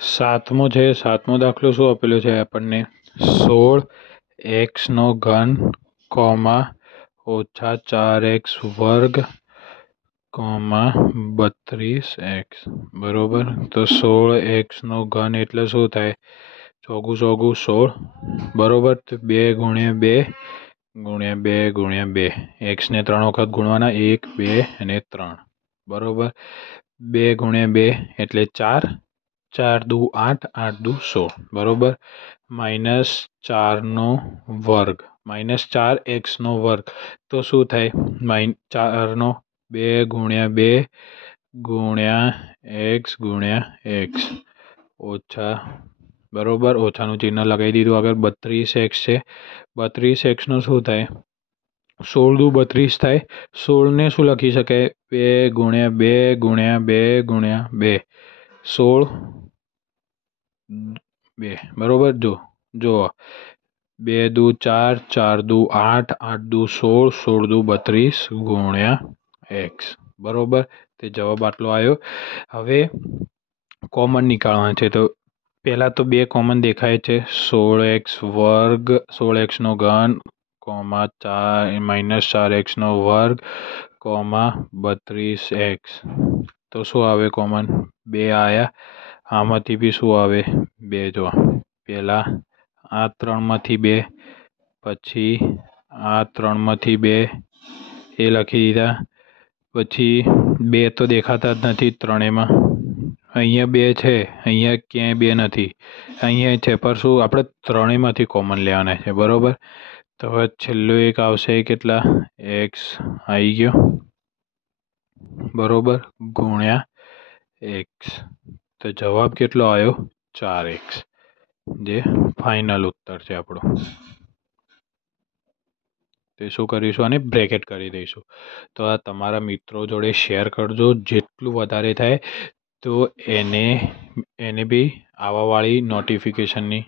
સાતમો છે, સાતમો દાખલો શું આપેલો છે આપણને? 16x3 કોમા ઓછા 4x² કોમા 32x બરોબર. તો 16x3 એટલે શું થાય? ચોગું ચોગું 16 બરોબર. તો 2 ગુણ્યા 2 ગુણ્યા 2 ગુણ્યા 2 x ને 3 વખત ગુણવાના 1 2 અને 3 બરોબર. 2 ગુણ્યા 2 એટલે 4 4 દુ 8 8 દુ 16 બરોબર. -4 -4x². તો શું થાય? 2 ગુણ્યા 2 ગુણ્યા x ગુણ્યા x ઓછા બરોબર. ઓછાનું ચિહ્ન લગાવી દીધું. આગળ 32x છે. 32x નું શું થાય? 16 દુ 32 થાય. 16 ને શું લખી શકાય? 2 ગુણ્યા 2 ગુણ્યા 2 ગુણ્યા 2 16 2 બરોબર. જો 2 દુ 4 4 દુ 8 8 દુ 16 16 દુ 32 ગુણ્યા x બરોબર. તે જવાબ આટલો આવ્યો. હવે કોમન નીકાળવાના છે. તો પહેલાં તો 2 કોમન દેખાય છે. 16x² comma -4x² comma 32x. તો શું આવે કોમન? 2 આવ્યા. આમાંથી બી શું આવે? 2. જો પહેલાં આ 3માંથી 2, પછી આ 3માંથી 2 એ લખી દીધા. પછી 2 તો દેખાતા જ નથી ત્રણેયમાં. અહીંયા 2 છે, અહીંયા ક્યાંય 2 નથી, અહીંયા છે, પણ શું આપણે ત્રણેયમાંથી કોમન લેવાના છે બરોબર. તો હવે છેલ્લું એક આવશે. કેટલા? x આવી ગયો બરોબર ગુણ્યા x. તો જવાબ કેટલો આવ્યો? 4x, જે ફાઇનલ ઉત્તર છે આપણો. તે શું કરીશું? આને બ્રેકેટ કરી દઈશું. તો આ તમારા મિત્રો જોડે શેર કરજો. જેટલું વધારે થાય તો એને બી આવાવાળી નોટિફિકેશનની